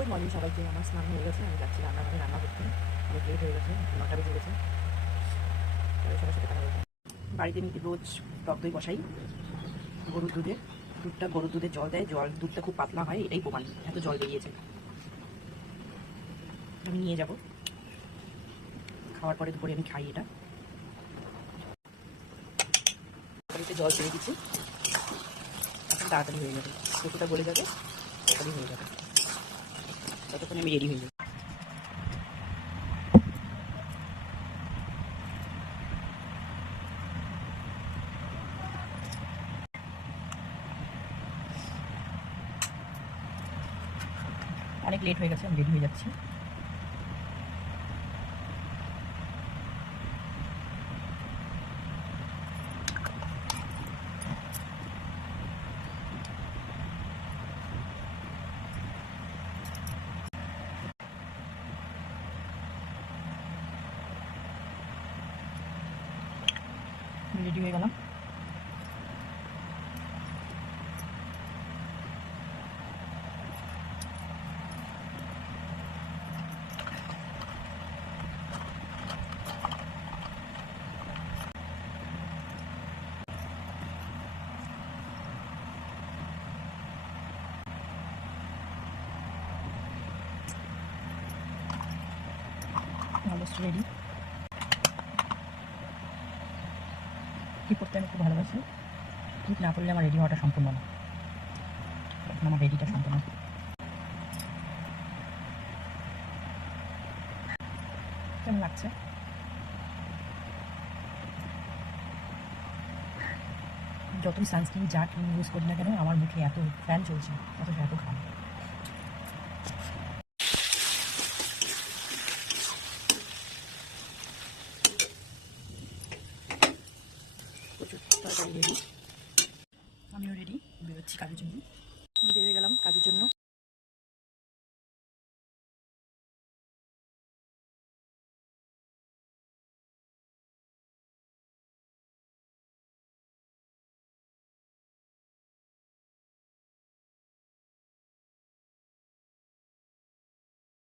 Good morning সবাইকে। আমার স্নান হয়ে গেছে, আমি যাচ্ছি রান্নাঘরে রান্না করতে। অনেক লেট হয়ে গেছে, 9টা বেজে গেছে। সবার সাথে কথা বলতে বাড়িতে আমি রোজ টক দই বসাই গরুর দুধে। দুধটা গরুর দুধে জল দেয়, দুধটা খুব পাতলা হয়, এটাই প্রমাণ। এত জল বেরিয়েছে। আমি নিয়ে যাব, খাওয়ার পরে দুপুরে আমি খাই এটা। বাড়িতে জল ছেড়ে দিচ্ছি, এখন তাড়াতাড়ি হয়ে যাবে। দুটোটা গলে যাবে, তাড়াতাড়ি হয়ে যাবে। ততক্ষণে আমি রেডি হয়ে যাবো। অনেক লেট হয়ে গেছে, আমি রেডি হয়ে যাচ্ছি। রেডি হয়ে গেলাম। Almost ready. কি করতে আমি খুব ভালোবাসি, ঠিক না করলে আমার রেডি হওয়াটা সম্পূর্ণ না। এখন আমার রেডিটা সম্পূর্ণ। কেমন লাগছে? যতই সানস্ক্রিন যা ক্রিম ইউজ করি না কেন, আমার মুখে এত ফ্যান চলছে, অথচ এত ঘাম। প্রচুর তরকারি রেডি, আমিও রেডি, বেরোচ্ছি কাজের জন্য।